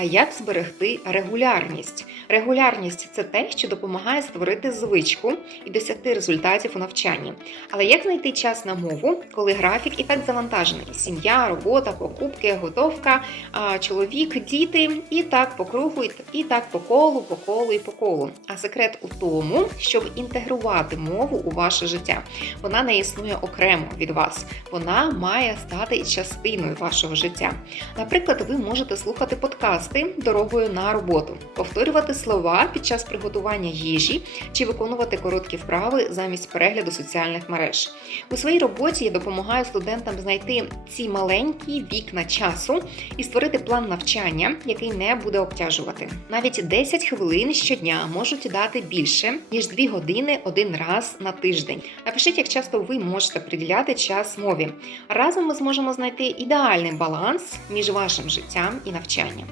А як зберегти регулярність? Регулярність це те, що допомагає створити звичку і досягти результатів у навчанні. Але як знайти час на мову, коли графік і так завантажений? Сім'я, робота, покупки, готовка, чоловік, діти і так по кругу, і- так по колу, по колу і по колу. А секрет у тому, щоб інтегрувати мову у ваше життя. Вона не існує окремо від вас. Вона має стати частиною вашого життя. Наприклад, ви можете слухати подкасти дорогою на роботу, повторювати слова під час приготування їжі чи виконувати короткі вправи замість перегляду соціальних мереж. У своїй роботі я допомагаю студентам знайти ці маленькі вікна часу і створити план навчання, який не буде обтяжувати. Навіть 10 хвилин щодня можуть дати більше ніж 2 години один раз на тиждень. Напишіть, як часто ви можете приділяти час мові. Разом ми зможемо знайти ідеальний баланс між вашим життям і навчанням.